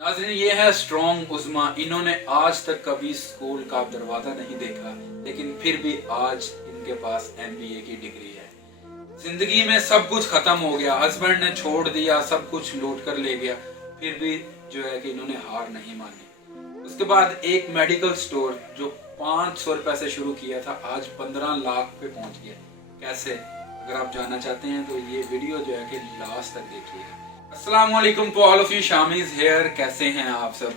नाज़रीन, ये है स्ट्रॉन्ग उज़्मा। इन्होंने आज तक कभी स्कूल का दरवाजा नहीं देखा, लेकिन फिर भी आज इनके पास एमबीए की डिग्री है। जिंदगी में सब कुछ खत्म हो गया, हस्बैंड ने छोड़ दिया, सब कुछ लूट कर ले गया, फिर भी जो है कि इन्होंने हार नहीं मानी। उसके बाद एक मेडिकल स्टोर जो 500 रुपए से शुरू किया था, आज 15 लाख पे पहुंच गया। कैसे? अगर आप जानना चाहते हैं तो ये वीडियो जो है कि लास्ट तक देखिएगा। अस्सलाम वालेकुम to all of you, Shamiz here. कैसे हैं आप सब?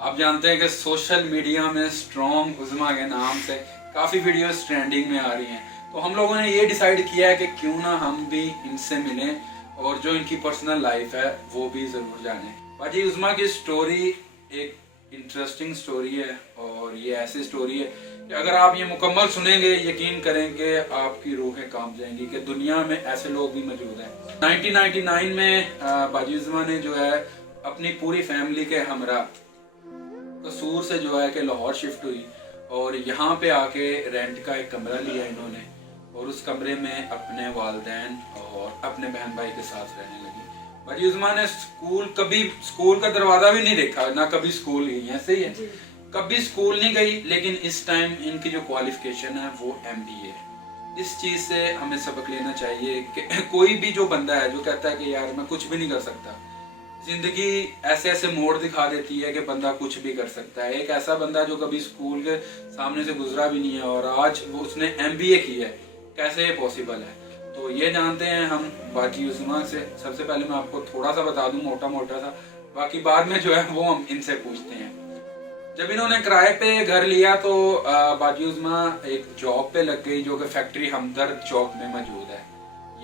आप जानते हैं कि सोशल मीडिया में स्ट्रॉन्ग उज़्मा के नाम से काफ़ी वीडियोस ट्रेंडिंग में आ रही हैं, तो हम लोगों ने ये डिसाइड किया है कि क्यों ना हम भी इनसे मिलें और जो इनकी पर्सनल लाइफ है वो भी ज़रूर जानें। बाजी उज़्मा की स्टोरी एक इंटरेस्टिंग स्टोरी है, और ये ऐसी स्टोरी है कि अगर आप ये मुकम्मल सुनेंगे, यकीन करेंगे आपकी रूहें कांप जाएंगी कि दुनिया में ऐसे लोग भी मौजूद हैं। 1999 में बाजी उज़्मा ने जो है अपनी पूरी फैमिली के हमरा कसूर से जो है कि लाहौर शिफ्ट हुई, और यहाँ पे आके रेंट का एक कमरा लिया इन्होंने, और उस कमरे में अपने वालिदैन और अपने बहन भाई के साथ रहने लगी। बाजी उज़्मा ने स्कूल का दरवाजा भी नहीं देखा, ना कभी स्कूल गई। ऐसे ही है, कभी स्कूल नहीं गई, लेकिन इस टाइम इनकी जो क्वालिफिकेशन है वो एमबीए है। इस चीज से हमें सबक लेना चाहिए कि कोई भी जो बंदा है जो कहता है कि यार मैं कुछ भी नहीं कर सकता, जिंदगी ऐसे ऐसे मोड़ दिखा देती है कि बंदा कुछ भी कर सकता है। एक ऐसा बंदा जो कभी स्कूल के सामने से गुजरा भी नहीं है और आज वो उसने एमबीए की है, कैसे ये पॉसिबल है? तो ये जानते हैं हम बाजी उज़्मा से। सबसे पहले मैं आपको थोड़ा सा बता दूं, मोटा मोटा सा, बाकी बाद में जो है वो हम इनसे पूछते हैं। जब इन्होंने किराए पे घर लिया तो बाजी उज़्मा एक जॉब पे लग गई जो कि फैक्ट्री हमदर्द चौक में मौजूद है।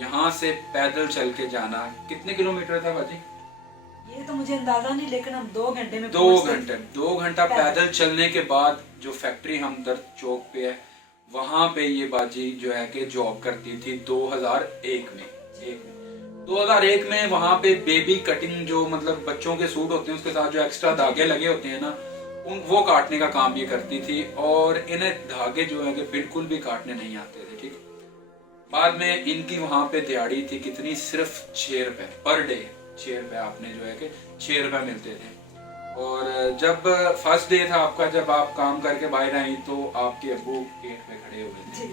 यहाँ से पैदल चल के जाना कितने किलोमीटर था बाजी? ये तो मुझे अंदाजा नहीं, लेकिन हम 2 घंटे में 2 घंटा पैदल चलने के बाद जो फैक्ट्री हमदर्द चौक पे है, वहां पे ये बाजी जो है कि जॉब करती थी 2001 में। 2001 में वहां पे बेबी कटिंग, जो मतलब बच्चों के सूट होते हैं उसके साथ जो एक्स्ट्रा धागे लगे होते हैं ना, वो काटने का काम ये करती थी, और इन्हें धागे जो है कि बिल्कुल भी काटने नहीं आते थे। ठीक, बाद में इनकी वहां पे दिहाड़ी थी कितनी, सिर्फ 6 रुपए पर डे। 6 रुपए आपने जो है कि 6 रुपए मिलते थे। और जब फर्स्ट डे था आपका, जब आप काम करके बाहर आई, तो आपके अब्बू गेट पे खड़े हुए थे।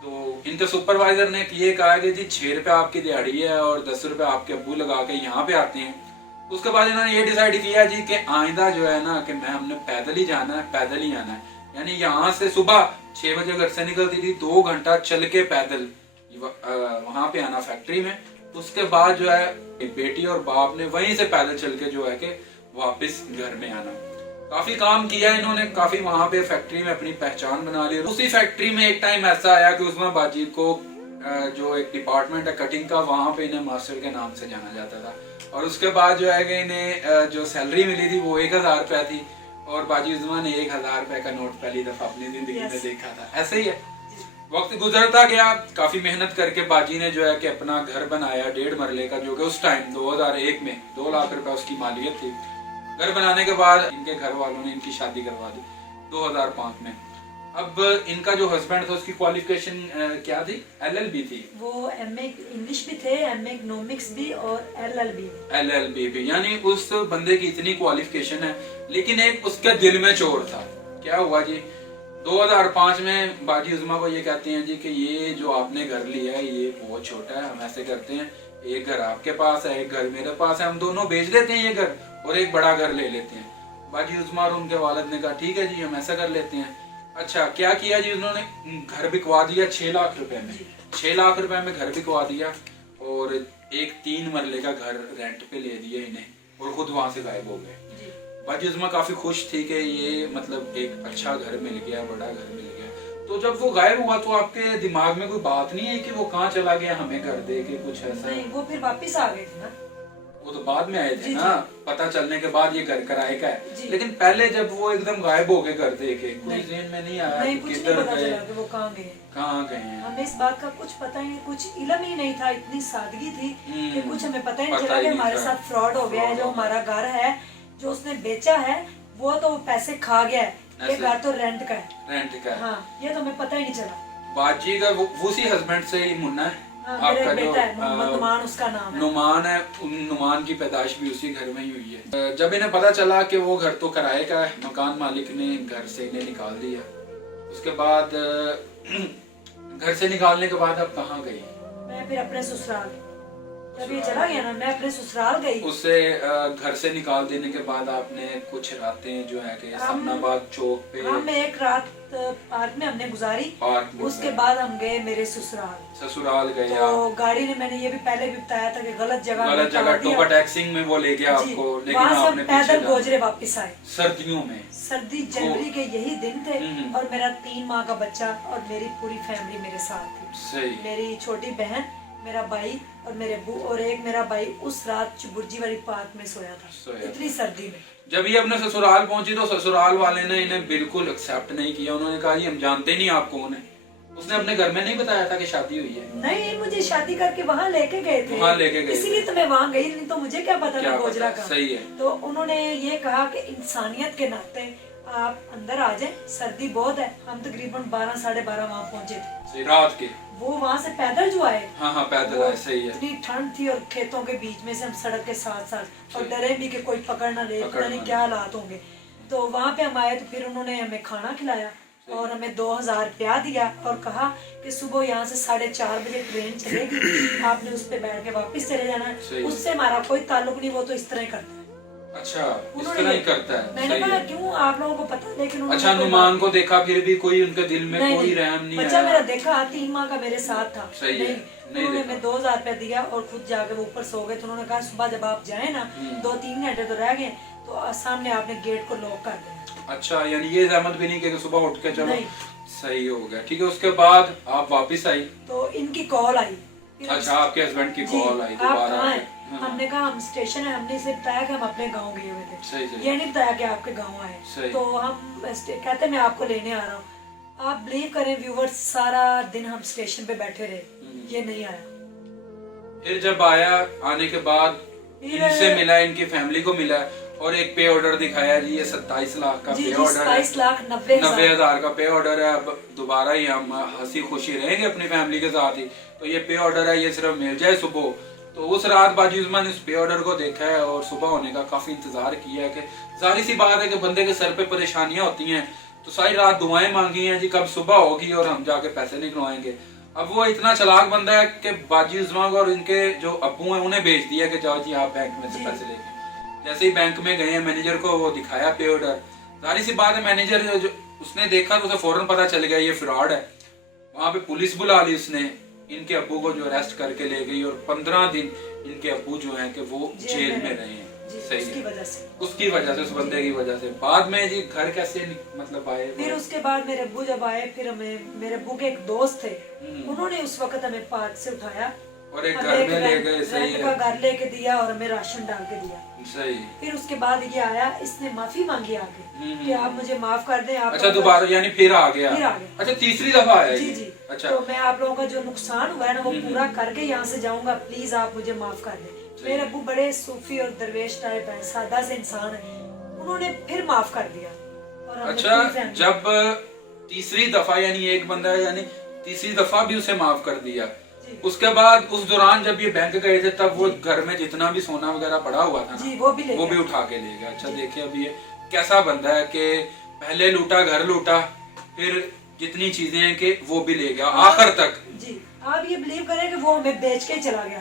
तो इनके सुपरवाइजर ने ये कहा कि जी 6 रुपए आपकी दिहाड़ी है और 10 रुपए आपके अब्बू लगा के यहाँ पे आते हैं। उसके बाद इन्होंने ये डिसाइड किया जी कि आइंदा जो है ना कि हमने पैदल ही जाना है, पैदल ही आना है। यानी यहाँ से सुबह 6 बजे घर से निकलती थी, 2 घंटा चल के पैदल वहां पे आना फैक्ट्री में। उसके बाद जो है बेटी और बाप ने वहीं से पैदल चल के जो है कि वापस घर में आना। काफी काम किया इन्होंने, काफी वहां पे फैक्ट्री में अपनी पहचान बना ली। उसी फैक्ट्री में एक टाइम ऐसा आया कि उज़्मा बाजी को जो एक डिपार्टमेंट है कटिंग का, वहां पे इन्हें मास्टर के नाम से जाना जाता था। और उसके बाद जो है कि इन्हें जो सैलरी मिली थी वो 1000 रुपया थी, और बाजी उज़्मा ने 1000 रुपए का नोट पहली दफा अपनी जिंदगी में देखा था। ऐसे ही है, वक्त गुजरता गया, काफी मेहनत करके बाजी ने जो है कि अपना घर बनाया 1.5 मरले का, जो कि उस टाइम 2001 में 2 लाख रुपए उसकी मालियत थी। घर बनाने के बाद इनके घर वालों ने इनकी शादी करवा दी 2005 में। अब इनका जो हस्बैंड था उसकी क्वालिफिकेशन क्या थी? एलएलबी थी। वो एमए इंग्लिश भी थे, एमए इकोनॉमिक्स भी, और एलएलबी भी। यानी उस बंदे की इतनी क्वालिफिकेशन है, लेकिन एक उसके दिल में चोर था। क्या हुआ जी? 2005 में बाजी उज़्मा को ये कहते हैं जी कि ये जो आपने घर लिया है ये बहुत छोटा है, हम ऐसे करते हैं, एक घर आपके पास है, एक घर मेरे पास है, हम दोनों बेच देते हैं ये घर और एक बड़ा घर ले लेते हैं। बाजी उज़्मा और उनके वालिद ने कहा ठीक है जी, हम ऐसा कर लेते हैं। अच्छा, क्या किया जी? उन्होंने घर बिकवा दिया 6 लाख रुपए में। 6 लाख रुपए में घर बिकवा दिया, और एक 3 मरले का घर रेंट पे ले दिया इन्हें, और खुद वहां से गायब हो गए। बाजी उज़्मा काफी खुश थी कि ये मतलब एक अच्छा घर मिल गया, बड़ा घर मिल गया। तो जब वो गायब हुआ तो आपके दिमाग में कोई बात नहीं है कि वो कहाँ चला गया हमें घर दे के, कुछ ऐसा? नहीं, वो फिर वापस आ गए थे ना। वो तो बाद में आए थे ना, पता चलने के बाद ये घर किराए का है। लेकिन पहले जब वो एकदम गायब हो गए घर दे के, कोई ज़हन में नहीं आया नहीं, कुछ नहीं पता चला कि वो कहाँ गए हैं। हमें इस बात का कुछ पता ही नहीं, कुछ इल्म ही नहीं था। इतनी सादगी थी कि कुछ हमें पता ही नहीं चला कि हमारे साथ फ्रॉड हो गया है। जो हमारा घर है जो उसने बेचा है वो तो पैसे खा गया है, ये घर तो रेंट का है। हाँ, ये तो हमें पता ही नहीं चला। बाजी का वो उसी हस्बैंड से ही मुन्ना है। हाँ, मेरा आपका एक जो बेटा है, मोहम्मद नुमान उसका नाम है। नुमान है, नुमान की पैदाइश भी उसी घर में ही हुई है। जब इन्हें पता चला कि वो घर तो किराए का है, मकान मालिक ने घर से इन्हें निकाल दिया। उसके बाद घर से निकालने के बाद अब कहाँ गई? मैं फिर अपने ससुराल, जब ये चला गया ना, मैं अपने ससुराल गई। उससे घर से निकाल देने के बाद आपने कुछ रातें जो है कि सामनाबाद चौक पे हम एक रात पार्क में हमने गुजारी। उसके बाद हम गए मेरे ससुराल गए तो आप। गाड़ी ने, मैंने ये भी पहले भी बताया था कि गलत जगह टोका टैक्सिंग में वो ले गया आपको, लेकिन वहाँ से आपने पैदल गोजरे वापस आए। सर्दियों में, सर्दी जनवरी के यही दिन थे और मेरा 3 माह का बच्चा और मेरी पूरी फैमिली मेरे साथ थी। सही। मेरी छोटी बहन, मेरा भाई और मेरे बू और एक मेरा भाई उस रात चुबुर्जी वाली पार्क में सोया था, इतनी सर्दी में। जब ये अपने ससुराल पहुंची तो ससुराल वाले ने इन्हें बिल्कुल एक्सेप्ट नहीं किया। उन्होंने कहा जी हम जानते नहीं आप कौन है। उसने अपने घर में नहीं बताया था कि शादी हुई है? नहीं, मुझे शादी करके वहाँ लेके गए थे, इसीलिए तो मैं वहाँ गई, नहीं तो मुझे क्या पता था गोजरा का। सही है। तो उन्होंने ये कहा कि इंसानियत के नाते आप अंदर आ जाएं, सर्दी बहुत है। हम तकरीबन 12 साढ़े 12 वहाँ पहुँचे थे रात के। वो वहाँ से पैदल जो आए। हाँ पैदल आए, सही है। इतनी ठंड थी और खेतों के बीच में से हम सड़क के साथ साथ, और डरे भी कि कोई पकड़ ना ले, पता नहीं क्या हालात होंगे। तो वहाँ पे हम आए तो फिर उन्होंने हमें खाना खिलाया और हमें 2000 रुपया दिया और कहा कि सुबह यहाँ से 4:30 बजे ट्रेन चलेगी, आपने उस पे बैठ के वापस चले जाना है। उससे हमारा कोई ताल्लुक नहीं, वो तो इस तरह ही करता है। अच्छा, इस तरह ही करता है। मैंने कहा क्यों, आप लोगों को पता, लेकिन अच्छा, नुमान को देखा फिर भी कोई उनके दिल में कोई रहम नहीं आया? बच्चा मेरा देखा, 3 माह का मेरे साथ था। सही है। उन्होंने हमें 2000 रुपया दिया और खुद जाके वो ऊपर सो गए। तो उन्होंने कहा सुबह जब आप जाए ना, 2-3 घंटे तो रह गए, तो सामने आपने गेट को लॉक कर देना। अच्छा, यानी ये जहमत भी नहीं कि सुबह उठ के चलो। सही हो गया, ठीक है। उसके बाद आप वापस आई तो इनकी कॉल आई। अच्छा, आपके हस्बैंड की कॉल आई दोबारा। हमने कहा हम स्टेशन है, हमने इसे बताया कि हम अपने गांव गए हुए थे। सही। ये नहीं बताया कि आपके गांव आए। तो हम कहते मैं आपको लेने आ रहा हूँ। आप बिलीव करें व्यूवर्स, सारा दिन हम स्टेशन पे बैठे रहे, ये नहीं आया। फिर जब आया, आने के बाद इनसे मिला, इनकी फैमिली को मिला और एक पे ऑर्डर दिखाया जी, ये 27 लाख का पे ऑर्डर है। 27,90,000 का पे ऑर्डर है। अब दोबारा ही हम हंसी खुशी रहेंगे अपनी फैमिली के साथ ही। तो ये पे ऑर्डर है, ये सिर्फ मिल जाए सुबह। तो उस रात बाजी उस्मान ने उस पे ऑर्डर को देखा है और सुबह होने का काफी इंतजार किया है कि जाहिर सी बात है कि बंदे के सर पे परेशानियां होती हैं, तो सारी रात दुआएं मांगी हैं जी कब सुबह होगी और हम जाके पैसे निकलवाएंगे। अब वो इतना चालाक बंदा है कि बाजी उस्मान और इनके जो अब्बू हैं उन्हें भेज दिया कि जाओ जी आप बैंक में से पैसे लेके। जैसे ही बैंक में गए, मैनेजर को वो दिखाया पे ऑर्डर। जाहिर सी बात है मैनेजर जो उसने देखा तो उसे फौरन पता चल गया ये फ्रॉड है। वहां पे पुलिस बुला ली उसने, इनके अब्बू को जो अरेस्ट करके ले गई और 15 दिन इनके अब्बू जो हैं कि वो जेल में रहे हैं। सही, उसकी वजह से उस बंदे की वजह से। बाद में जी घर कैसे मतलब आए? फिर उसके बाद मेरे अब्बू जब आए, फिर हमें, मेरे अब्बू के एक दोस्त थे, उन्होंने उस वक्त हमें पार्क से उठाया और एक घर में ले गए। सही है, घर लेके दिया और हमें राशन डाल के दिया। सही। फिर उसके बाद ये आया, इसने माफी मांगी आके कि आप मुझे माफ कर दें। आप अच्छा, दोबारा यानी फिर आ गया। अच्छा, तीसरी दफा आया? जी जी। अच्छा, तो मैं आप लोगों का जो नुकसान हुआ है ना वो पूरा करके यहाँ से जाऊंगा, प्लीज आप मुझे माफ कर दें। मेरे अब्बू बड़े सूफी और दरवेश टाइप है, सादा से इंसान है, उन्होंने फिर माफ कर दिया। और अच्छा, जब तीसरी दफा यानी एक बंदा यानी तीसरी दफा भी उसे माफ कर दिया, उसके बाद उस दौरान जब ये बैंक गए थे तब वो घर में जितना भी सोना वगैरह पड़ा हुआ था जी, वो भी उठा के ले गया। अच्छा, देखिए अब ये कैसा बंदा है कि पहले लूटा, घर लूटा, फिर जितनी चीजें हैं कि वो भी ले गया आखिर तक। जी, आप ये बिलीव करें कि वो हमें बेच के चला गया।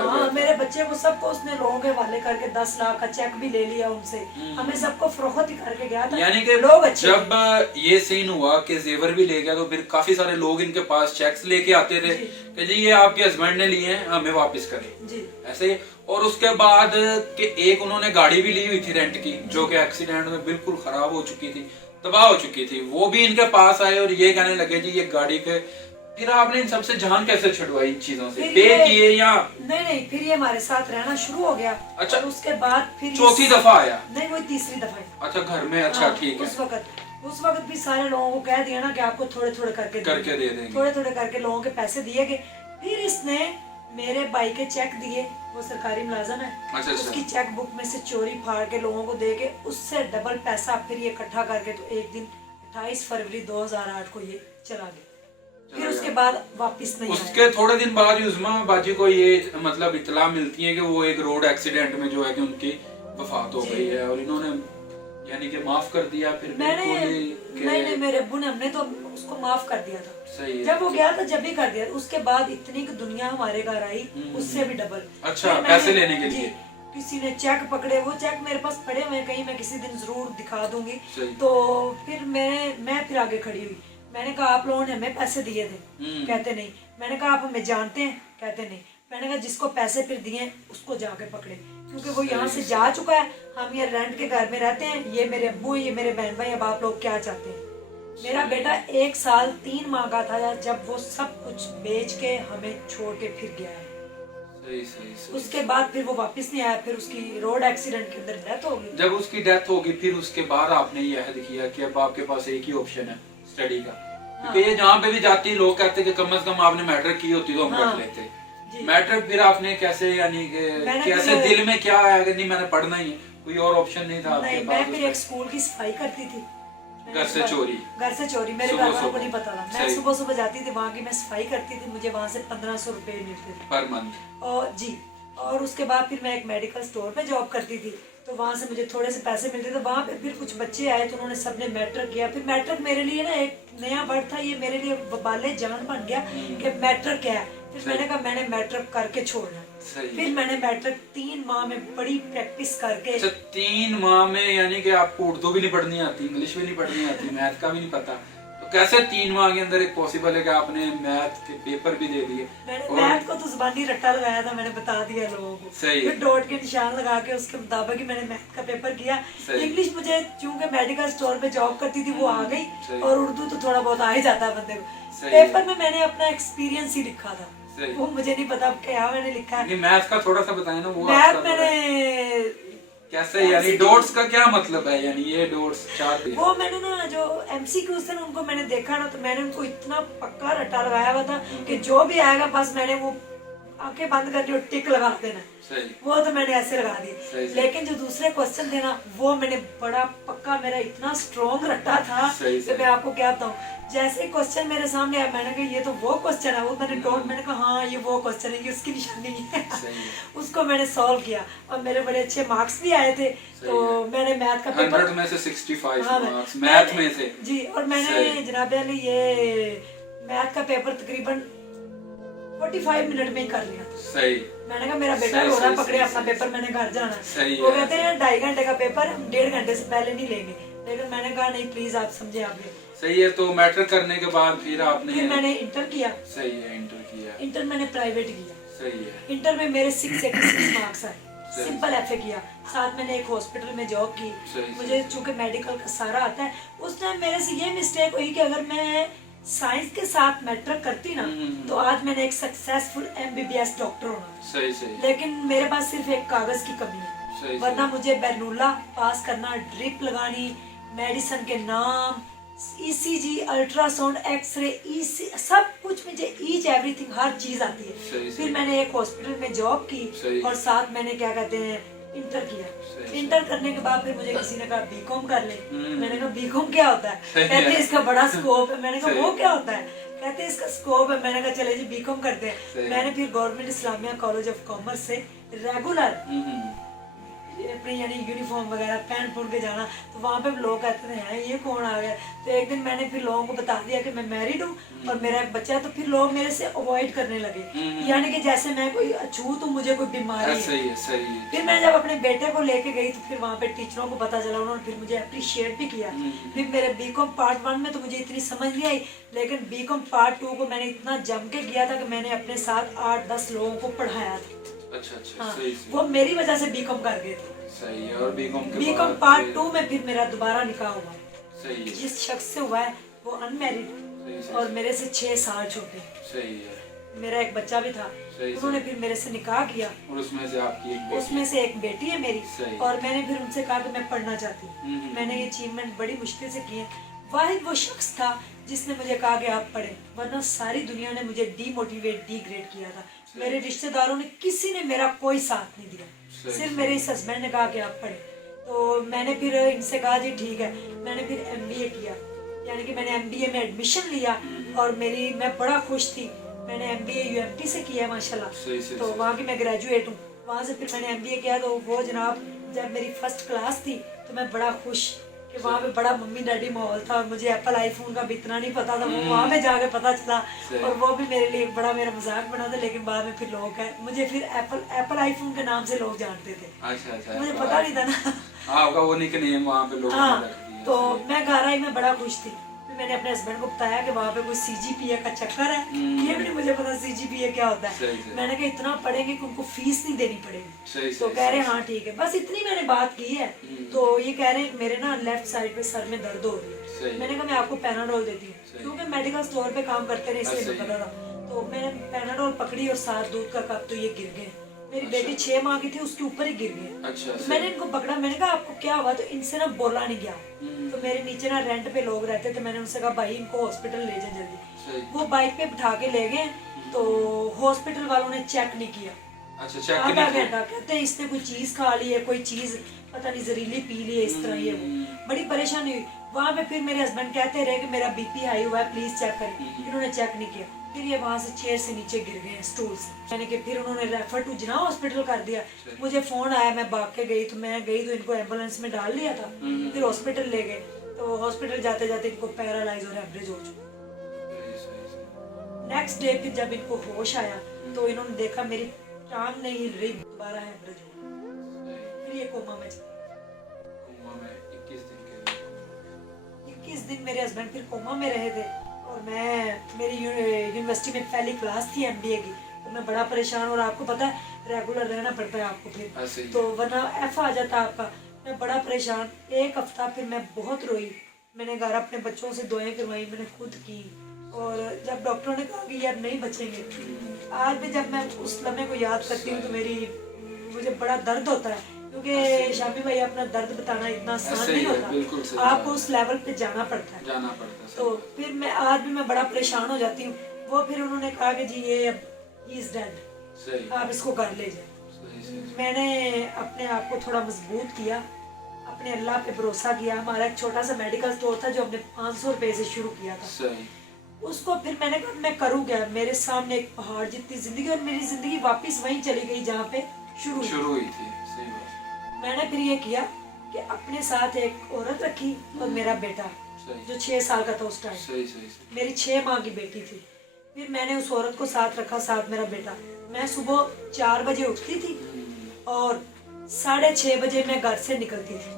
हाँ, मेरे बच्चे को सबको उसने लोगों के हवाले करके 10 लाख का चेक भी ले लिया उनसे, हमें सबको फरोख्त करके गया था। यानी कि लोग जब ये सीन हुआ कि जेवर भी ले गया तो फिर काफी सारे लोग इनके पास चेक्स लेके आते थे कि जी ये आपके हस्बैंड ने लिए हैं, हमें वापस करें ऐसे। और उसके बाद कि एक उन्होंने गाड़ी भी ली हुई थी रेंट की, जो कि एक्सीडेंट में बिल्कुल खराब हो चुकी थी, तबाह हो चुकी थी, वो भी इनके पास आए और ये कहने लगे जी ये गाड़ी के। फिर आपने इन सबसे जान कैसे छुड़वाई इन चीजों से? पे किए या नहीं, फिर ये हमारे साथ रहना शुरू हो गया। अच्छा, और उसके बाद फिर चौथी दफा आया? नहीं, वो तीसरी दफा। अच्छा, घर में? अच्छा, ठीक है। उस वक्त भी सारे लोगों को कह दिया ना कि आपको थोड़े थोड़े करके दे देंगे, थोड़े थोड़े करके लोगों के पैसे दिए गए। फिर इसने मेरे भाई के चेक दिए, वो सरकारी मुलाजिम है। अच्छा, उसकी चेक बुक में से चोरी फाड़ के लोगों को दे के उससे डबल पैसा फिर ये इकट्ठा करके तो एक दिन 28 फरवरी 2008 को ये चला गया। फिर उसके बाद वापस नहीं आया। उसके थोड़े दिन बाद उस्मा बाजी को ये मतलब इतला मिलती है कि वो एक रोड एक्सीडेंट में जो है कि उनकी वफात हो गई है, और इन्होंने यानी कि माफ कर दिया। फिर नहीं, मेरे अब्बू ने, हमने तो उसको माफ कर दिया था। सही है। जब वो गया था जब भी कर दिया। उसके बाद इतनी की दुनिया हमारे घर आई, उससे भी डबल। अच्छा, पैसे लेने के लिए किसी ने चेक पकड़े, वो चेक मेरे पास पड़े हुए कहीं, मैं किसी दिन जरूर दिखा दूंगी। तो फिर मैं फिर आगे खड़ी हुई, मैंने कहा आप लोगों ने हमें पैसे दिए थे? कहते नहीं। मैंने कहा आप हमें जानते हैं? कहते नहीं। मैंने कहा जिसको पैसे फिर दिए उसको जाके पकड़े, क्योंकि वो यहाँ से जा चुका है, हम ये रेंट के घर में रहते हैं, ये मेरे अब्बू हैं, ये मेरे बहन भाई। अब आप लोग क्या चाहते हैं? मेरा बेटा 1 साल 3 माह का था जब वो सब कुछ बेच के हमें छोड़ के फिर गया है। सही। उसके बाद फिर वो वापस नहीं आया, फिर उसकी रोड एक्सीडेंट के अंदर डेथ हो गई। जब उसकी डेथ होगी फिर उसके बाद आपने ये अहद किया कि अब आपके पास एक ही ऑप्शन है स्टडी का, क्योंकि ये जहाँ पे भी जाती लोग कहते कि कम से कम आपने मैट्रिक की होती तो हम रख लेते। मैट्रिक फिर आपने कैसे, यानी कैसे दिल में क्या आया कि नहीं मैंने पढ़ना ही है, कोई और ऑप्शन नहीं था आपके पास? मैं फिर एक स्कूल की सफाई करती थी, घर से चोरी। मेरे घर वालों को नहीं पता था। मैं सुबह जाती थी वहाँ की, मैं सफाई करती थी, मुझे वहाँ से 1500 रुपए मिलते थे पर मंथ। और जी, और उसके बाद फिर मैं एक मेडिकल स्टोर पे जॉब करती थी, तो वहाँ से मुझे थोड़े से पैसे मिलते थे। वहाँ पे फिर कुछ बच्चे आए तो उन्होंने सबने मैट्रिक किया। फिर मैट्रिक मेरे लिए ना एक नया वर्ड था, ये मेरे लिए बाले जान बन गया कि मैट्रिक क्या है। फिर मैंने कहा मैंने मैट्रिक करके छोड़ना। फिर मैंने मैट्रिक 3 माह में बड़ी प्रैक्टिस करके। अच्छा, 3 माह में, यानी कि आपको उर्दू भी नहीं पढ़नी आती, इंग्लिश भी नहीं पढ़नी आती, मैथ का भी नहीं पता, तो कैसे 3 माह के अंदर एक पॉसिबल है कि आपने मैथ के पेपर भी दे दिए? मैंने मैथ को तो जुबानी रट्टा लगाया था, मैंने बता दिया लोगों को। फिर डॉट के निशान लगा के उसके मुताबिक ही मैंने मैथ का पेपर किया। इंग्लिश मुझे चूंकि मेडिकल स्टोर पे जॉब करती थी वो आ गई, और उर्दू तो थोड़ा बहुत आ ही जाता है बंदे को। पेपर में मैंने अपना एक्सपीरियंस ही लिखा था, वो मुझे नहीं पता क्या मैंने लिखा है। मैथ का थोड़ा सा बताएं ना। वो मैथ मैंने कैसे, यानी डॉट्स का क्या मतलब है? यानी ये डॉट्स 4 वो मैंने ना जो एमसीक्यूज थे उनको मैंने देखा ना, तो मैंने उनको इतना पक्का रट्टा लगाया हुआ था कि जो भी आएगा बस मैंने वो आंखें बंद करके और टिक लगा देना। वो तो मैंने ऐसे लगा दिए। लेकिन जो दूसरे क्वेश्चन थे ना वो मैंने बड़ा पक्का, मेरा इतना स्ट्रॉन्ग रट्टा था कि मैं आपको क्या बताऊं। जैसे क्वेश्चन मेरे सामने आया मैंने कहा ये तो वो क्वेश्चन है, वो मैंने डॉट, मैंने कहा हाँ ये वो क्वेश्चन है, ये उसकी निशानी है। उसको मैंने सॉल्व किया और मेरे बड़े अच्छे मार्क्स भी आए थे। तो मैंने मैथ का पेपर 100 में से 65 मार्क्स मैथ में से जी। और मैंने जनाब अली ये मैथ का पेपर तकरीबन 45 मिनट में ही कर लिया। सही। मैंने कहा मेरा बेटा रो रहा, पकड़े अपना पेपर, मैंने घर जाना। वो कहते हैं 2.5 घंटे का पेपर हम 1.5 घंटे से पहले नहीं लेंगे, लेकिन मैंने कहा नहीं प्लीज आप समझे आगे। सही है। तो मैट्रिक करने के बाद फिर मैंने इंटर किया। सही है, इंटर किया। इंटर मैंने प्राइवेट किया। सही है। इंटर में मेरे 686 मार्क्स आए। सिंपल एफए किया, साथ मैंने एक हॉस्पिटल में जॉब की। मुझे चूंकि मेडिकल का सारा आता है, उस टाइम मेरे से ये मिस्टेक हुई कि अगर मैं साइंस के साथ मैट्रिक करती ना तो आज मैंने एक सक्सेसफुल एमबीबीएस डॉक्टर होना। सही। लेकिन मेरे पास सिर्फ एक कागज की कमी है, वरना मुझे बर्नूला पास करना, ड्रिप लगानी, मेडिसिन के नाम, ईसीजी, अल्ट्रासाउंड, एक्सरे, सब कुछ मुझे ईच एवरीथिंग हर चीज आती है। फिर मैंने एक हॉस्पिटल में जॉब की और साथ मैंने क्या कहते हैं इंटर किया। इंटर करने के बाद फिर मुझे किसी ने कहा बीकॉम कर ले। मैंने कहा बीकॉम क्या होता है? कहते हैं इसका बड़ा स्कोप है। मैंने कहा वो क्या होता है? कहते हैं इसका स्कोप है। मैंने कहा चले जी बीकॉम करते हैं। मैंने फिर government Islamia college of commerce से रेगुलर अपनी यानी यूनिफॉर्म वगैरह पहन के जाना, तो वहाँ पे लोग कहते थे हैं ये कौन आ गया। तो एक दिन मैंने फिर लोगों को बता दिया कि मैं मैरिड हूँ और मेरा एक बच्चा है, तो फिर लोग मेरे से अवॉइड करने लगे, यानी कि जैसे मैं कोई अछूत हूँ, मुझे कोई बीमारी है। सही है। फिर मैं जब अपने बेटे को लेके गई तो फिर वहाँ पे टीचरों को पता चला, उन्होंने फिर मुझे अप्रिशिएट भी किया। फिर मेरे बीकॉम पार्ट 1 में तो मुझे इतनी समझ नहीं आई, लेकिन बीकॉम पार्ट 2 को मैंने इतना जम के किया था कि मैंने अपने साथ 8-10 लोगों को पढ़ाया था। अच्छा। हाँ, वो मेरी वजह से बीकॉम कर गए थे। सही है। और बीकॉम पार्ट 2 में फिर मेरा दोबारा निकाह हुआ। सही है। जिस शख्स से हुआ है वो अनमैरिड और मेरे से 6 साल छोटे। सही है। मेरा एक बच्चा भी था, उन्होंने फिर मेरे से निकाह किया और उसमें से आपकी एक बेटी, उसमें से एक बेटी है मेरी। और मैंने फिर उनसे कहा कि मैं पढ़ना चाहती हूँ। मैंने ये अचीवमेंट बड़ी मुश्किल से की है। वाहिद वो शख्स था जिसने मुझे कहा कि आप पढ़े, वरना सारी दुनिया ने मुझे डीमोटिवेट, डिग्रेड किया था। मेरे रिश्तेदारों ने, किसी ने मेरा कोई साथ नहीं दिया, सिर्फ मेरे इस हस्बैंड ने कहा कि आप पढ़े। तो मैंने फिर इनसे कहा जी ठीक है। मैंने फिर एमबीए किया। यानी कि मैंने एमबीए में एडमिशन लिया और मैं बड़ा खुश थी। मैंने एमबीए यूएमटी से किया है माशाल्लाह, तो वहाँ की मैं ग्रेजुएट हूँ। वहाँ से फिर मैंने एमबीए किया, तो वो जनाब जब मेरी फर्स्ट क्लास थी तो मैं बड़ा खुश कि वहाँ पे बड़ा मम्मी डैडी माहौल था, और मुझे एप्पल आईफोन का भी इतना नहीं पता था, वो वहाँ पे जाके पता चला। और वो भी मेरे लिए बड़ा मेरा मजाक बना था, लेकिन बाद में फिर लोग मुझे फिर एप्पल आईफोन के नाम से लोग जानते थे। अच्छा, मुझे पता नहीं था ना। आपका वो निकनेम वहाँ पे लोग हाँ, रख दिए। तो मैं घर आई, मैं बड़ा खुश थी। फिर मैंने अपने हस्बैंड को बताया कि वहाँ पे कोई सीजीपीए का चक्कर है, ये भी नहीं मुझे पता सीजीपीए क्या होता है। मैंने कहा इतना पढ़ेंगे कि उनको फीस नहीं देनी पड़ेगी। तो कह रहे हाँ ठीक है, बस इतनी मैंने बात की है। तो ये कह रहे हैं मेरे ना लेफ्ट साइड पे सर में दर्द हो रही है। मैंने कहा मैं आपको पैनाडोल देती हूँ, क्योंकि मेडिकल स्टोर पे काम करते रहे इसलिए मुझे पता था। तो मैंने पैनाडोल पकड़ी और साथ दूध का कप, तो ये गिर गए। मेरी बेटी 6 माह की थी, उसके ऊपर ही गिर गए। तो मैंने इनको पकड़ा, मैंने कहा आपको क्या हुआ, तो इनसे ना बोला नहीं गया। तो मेरे नीचे ना रेंट पे लोग रहते थे, मैंने उनसे कहा भाई इनको हॉस्पिटल ले जाए जल्दी। वो बाइक पे बिठा के ले गए, तो हॉस्पिटल वालों ने चेक नहीं किया। आधा घंटा, कहते हैं इसने कोई चीज खा ली है, कोई चीज पता नहीं जहरीली पी ली है, इस तरह ये वो। बड़ी परेशानी हुई वहाँ पे। फिर मेरे हस्बैंड कहते रहे कि मेरा बीपी हाई हुआ है, प्लीज चेक करें। इन्होंने चेक नहीं किया। फिर ये वहाँ से चेयर से नीचे गिर गए, स्टूल से। मैंने कि फिर उन्होंने रेफर टू जिना हॉस्पिटल कर दिया। मुझे फोन आया, मैं भाग के गई, तो मैं गई तो इनको एम्बुलेंस में डाल लिया था। फिर हॉस्पिटल ले गए, तो हॉस्पिटल जाते जाते इनको पैरालाइज और हेमरेज हो चुका। नेक्स्ट डे फिर जब इनको होश आया तो इन्होंने देखा मेरी टांग नहीं हिल रही, दोबारा हेमरेज हो गया। फिर ये कोमा में 21 दिन मेरे हस्बैंड फिर कोमा में रहे थे। और मेरी यूनिवर्सिटी में पहली क्लास थी एमबीए की, तो मैं बड़ा परेशान। और आपको पता है रेगुलर रहना पड़ता है आपको फिर, तो वरना एफ आ जाता आपका। मैं बड़ा परेशान, एक हफ्ता फिर मैं बहुत रोई। मैंने घर अपने बच्चों से दुआएं करवाई, मैंने खुद की। और जब डॉक्टरों ने कहा कि ये अब नहीं बचेंगे, आज भी जब मैं उस लम्हे को याद करती हूँ तो मुझे बड़ा दर्द होता है, क्योंकि शामी भाई अपना दर्द बताना इतना आसान नहीं होता, आपको उस लेवल पे जाना पड़ता है। तो फिर आज भी मैं बड़ा परेशान हो जाती हूँ। वो फिर उन्होंने कहा कि जी ये ही इज डेड, आप इसको घर ले जाए। मैंने अपने आप को थोड़ा मजबूत किया, अपने अल्लाह पे भरोसा किया। हमारा एक छोटा सा मेडिकल स्टोर था जो हमने 500 रुपए से शुरू किया था। उसको फिर मैंने कहा मैं करूँ क्या, मेरे सामने एक पहाड़ जितनी जिंदगी, और मेरी जिंदगी वापस वहीं चली गई जहाँ पे शुरू हुई थी। मैंने फिर ये किया कि अपने साथ एक औरत रखी और मेरा बेटा जो 6 साल का था उस टाइम, मेरी 6 माह की बेटी थी। फिर मैंने उस औरत को साथ रखा, साथ मेरा बेटा। मैं सुबह 4 बजे उठती थी और 6:30 बजे मैं घर से निकलती थी।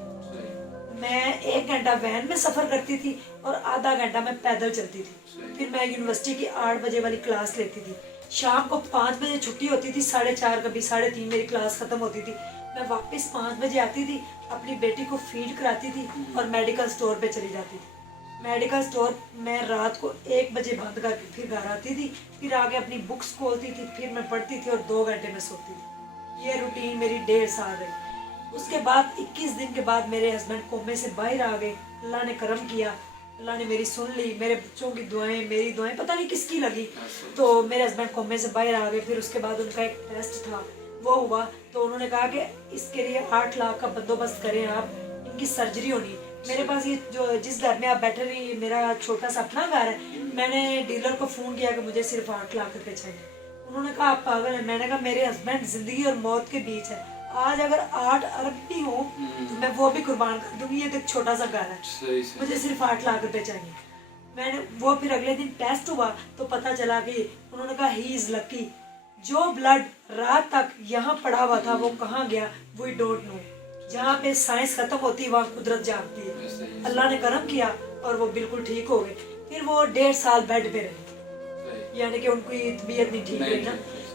मैं 1 घंटा वैन में सफर करती थी और आधा घंटा मैं पैदल चलती थी। फिर मैं यूनिवर्सिटी की 8 बजे वाली क्लास लेती थी। शाम को 5 बजे छुट्टी होती थी, 4:30 कभी 3:30 मेरी क्लास खत्म होती थी। मैं वापस 5 बजे आती थी, अपनी बेटी को फीड कराती थी और मेडिकल स्टोर पे चली जाती थी। मेडिकल स्टोर मैं रात को 1 बजे बंद करके फिर घर आती थी। फिर आगे अपनी बुक्स खोलती थी, फिर मैं पढ़ती थी और 2 घंटे में सोती थी। ये रूटीन मेरी 1.5 साल रही। उसके बाद 21 दिन के बाद मेरे हस्बैंड कोमे से बाहर आ गए। अल्लाह ने करम किया, अल्लाह ने मेरी सुन ली। मेरे बच्चों की दुआएं, मेरी दुआएं पता नहीं किसकी लगी, तो मेरे हस्बैंड कोमे से बाहर आ गए। फिर उसके बाद उनका एक टेस्ट था, वो हुआ, तो उन्होंने कहा कि इसके लिए 8 लाख का बंदोबस्त करें आप, इनकी सर्जरी होनी। मेरे पास ये जो जिस घर में आप बैठे रही, मेरा छोटा सा अपना घर है। मैंने डीलर को फ़ोन किया कि मुझे सिर्फ 8 लाख रुपए चाहिए। उन्होंने कहा आप पागल हैं। मैंने कहा मेरे हस्बैंड जिंदगी और मौत के बीच है, आज अगर 8 अरब भी हो तो मैं वो भी कुर्बान कर दूंगी। ये तो छोटा सा घर है, मुझे सिर्फ 8 लाख रुपए चाहिए। मैंने वो फिर अगले दिन टेस्ट हुआ तो पता चला कि उन्होंने कहा ही इज लकी, जो ब्लड रात तक यहाँ पड़ा हुआ था वो कहाँ गया वी डोंट नो। जहाँ पे साइंस खत्म होती है वहाँ कुदरत जागती है। अल्लाह ने करम किया और वो बिल्कुल ठीक हो गए। फिर वो 1.5 साल बेड पे रहे, यानी कि उनकी तबीयत नहीं ठीक रही ना।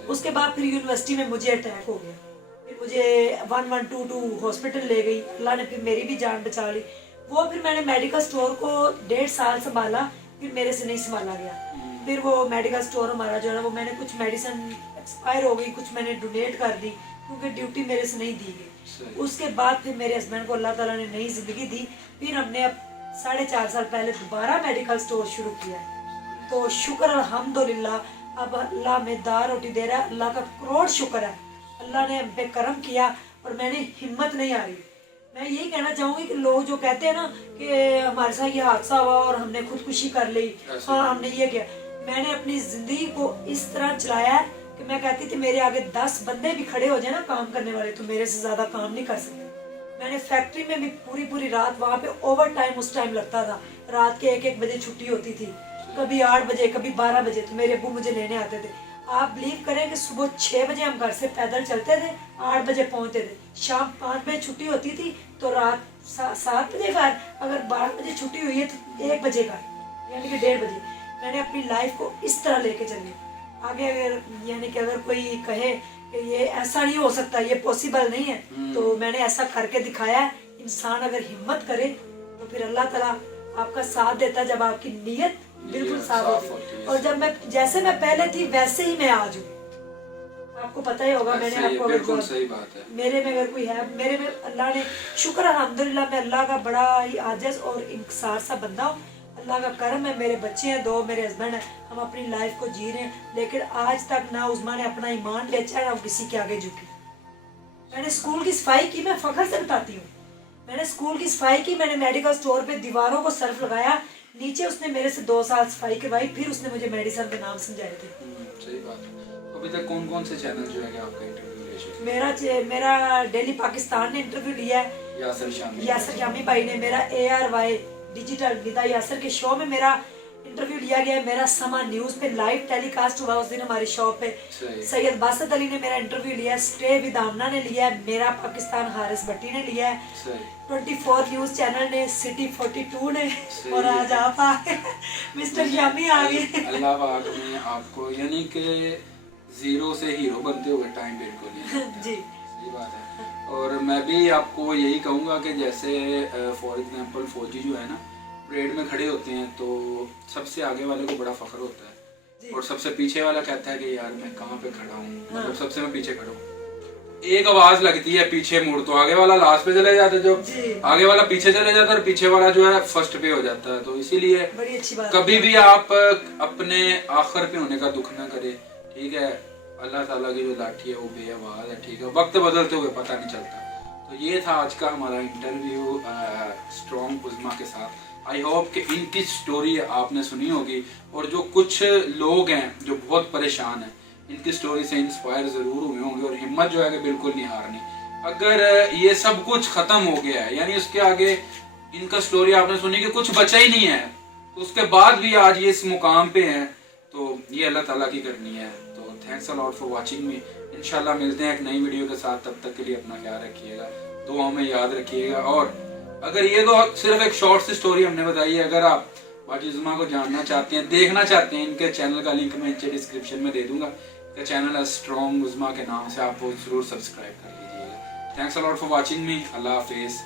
उसके बाद फिर यूनिवर्सिटी में मुझे अटैक हो गया। फिर मुझे 1122 हॉस्पिटल ले गई, अल्लाह ने फिर मेरी भी जान बचा ली। वो फिर मैंने मेडिकल स्टोर को 1.5 साल संभाला, फिर मेरे से नहीं संभाला गया। फिर वो मेडिकल स्टोर हमारा जो है वो मैंने कुछ मेडिसिन एक्सपायर हो गई, कुछ मैंने डोनेट कर दी क्योंकि ड्यूटी मेरे से नहीं दी गई। उसके बाद फिर मेरे हस्बैंड को अल्लाह ताला ने नई जिंदगी दी। फिर हमने अब 4.5 साल पहले दोबारा मेडिकल स्टोर शुरू किया। तो शुक्र अल्हम्दुलिल्लाह, अब अल्लाह में दार रोटी दे रहा है, अल्लाह का करोड़ शुक्र है। अल्लाह ने हम पे करम किया और मैंने हिम्मत नहीं हारी। मैं यही कहना चाहूंगी कि लोग जो कहते हैं ना कि हमारे साथ ये हादसा हुआ और हमने खुदकुशी कर ली, हाँ हमने ये किया, मैंने अपनी जिंदगी को इस तरह चलाया है कि मैं कहती थी मेरे आगे 10 बंदे भी खड़े हो जाए ना काम करने वाले, तो मेरे से ज्यादा काम नहीं कर सकते। मैंने फैक्ट्री में भी पूरी रात वहाँ पे ओवर टाइम उस टाइम लगता था, रात के 1-1 बजे छुट्टी होती थी, कभी 8 बजे कभी 12 बजे, तो मेरे अब्बू मुझे लेने आते थे। आप बिलीव करें कि सुबह 6 बजे हम घर से पैदल चलते थे, 8 बजे पहुंचते थे, शाम 5 बजे छुट्टी होती थी तो रात 7 बजे घर, अगर 12 बजे छुट्टी हुई है तो 1 बजे घर, यानी कि 1:30 बजे। मैंने अपनी लाइफ को इस तरह लेके चली आगे। अगर यानी कि अगर कोई कहे कि ये ऐसा नहीं हो सकता, ये पॉसिबल नहीं है, तो मैंने ऐसा करके दिखाया है। इंसान अगर हिम्मत करे तो फिर अल्लाह ताला आपका साथ देता है, जब आपकी नीयत बिल्कुल साफ होती है। और जब मैं जैसे मैं पहले थी वैसे ही मैं आज हूँ, आपको पता ही होगा। मैंने आपको बिल्कुल सही बात है। मेरे में अगर कोई है, मेरे में अल्लाह ने शुक्र अल्हम्दुलिल्लाह, मैं अल्लाह का बड़ा ही आजिज़ और इंकसार सा बंदा हूँ। अल्लाह का करम है, मेरे बच्चे हैं 2, मेरे हस्बैंड हैं, हम अपनी लाइफ को जी रहे हैं। लेकिन आज तक ना उस्मा ने अपना ईमान बेचा है, ना किसी के आगे झुकी। मैंने स्कूल की सफाई की, मैं फख्र से बताती हूँ, मैंने स्कूल की सफाई की। मैंने मेडिकल स्टोर पे दीवारों को सर्फ लगाया, नीचे उसने मेरे से 2 साल सफाई करवाई, फिर उसने मुझे मेडिसिन के नाम समझाए थे। सही बात है। अभी तक कौन से चैनल जो है कि आपका इंटरव्यू ले? मेरा डेली पाकिस्तान ने इंटरव्यू लिया है, यासर शामी भाई ने। मेरा ARY डिजिटल निदा यासर के शो में मेरा इंटरव्यू लिया गया है। मेरा समा न्यूज पे लाइव टेलीकास्ट हुआ उस दिन हमारी शो पे। सैयद बासत अली ने मेरा इंटरव्यू लिया है, स्टे विद आमना ने लिया है, मेरा पाकिस्तान हारिस भट्टी ने लिया है, 24 न्यूज चैनल ने, सिटी 42 ने, और आज आप आ गए, मिस्टर शामी आ गए। अल्लाह पाक ने आपको यानी कि जीरो से हीरो बनते हुए टाइम बिल्कुल नहीं जी, सही बात है। और मैं भी आपको यही कहूँगा कि जैसे फॉर एग्जांपल फौजी जो है ना परेड में खड़े होते हैं तो सबसे आगे वाले को बड़ा फख्र होता है और सबसे पीछे वाला कहता है कि यार मैं कहाँ पे खड़ा हूँ, मतलब सबसे मैं पीछे खड़ा हूँ। एक आवाज लगती है पीछे मुड़, तो आगे वाला लास्ट पे चले जाता है, जो आगे वाला पीछे चले जाता है और पीछे वाला जो है फर्स्ट पे हो जाता है। तो इसीलिए बड़ी अच्छी बात कभी भी आप अपने आखिर पे होने का दुख ना करे, ठीक है। अल्लाह ताला की जो लाठी है वो बेआवाज है, ठीक है। वक्त बदलते हुए पता नहीं चलता। तो ये था आज का हमारा इंटरव्यू स्ट्रॉन्ग उज़्मा के साथ। आई होप कि इनकी स्टोरी आपने सुनी होगी और जो कुछ लोग हैं जो बहुत परेशान हैं, इनकी स्टोरी से इंस्पायर ज़रूर हुए होंगे और हिम्मत जो है कि बिल्कुल नहीं हारनी। अगर ये सब कुछ ख़त्म हो गया है, यानी उसके आगे इनका स्टोरी आपने सुनी कि कुछ बचा ही नहीं है, तो उसके बाद भी आज ये इस मुकाम पे हैं, तो ये अल्लाह ताला की करनी है। तो thanks a lot for watching मी। इंशाल्लाह मिलते हैं एक नई वीडियो के साथ, तब तक के लिए अपना ख्याल रखिएगा, दुआओं में याद रखिएगा। और अगर ये तो सिर्फ एक शॉर्ट सी स्टोरी हमने बताई है, अगर आप बाकी उज़्मा को जानना चाहते हैं, देखना चाहते हैं, इनके चैनल का लिंक मैं नीचे डिस्क्रिप्शन में दे दूंगा। इनका चैनल है स्ट्रॉन्ग उज़्मा के नाम से, आप वो जरूर सब्सक्राइब कर लीजिएगा। Thanks a lot for watching me. अल्लाह हाफिज़।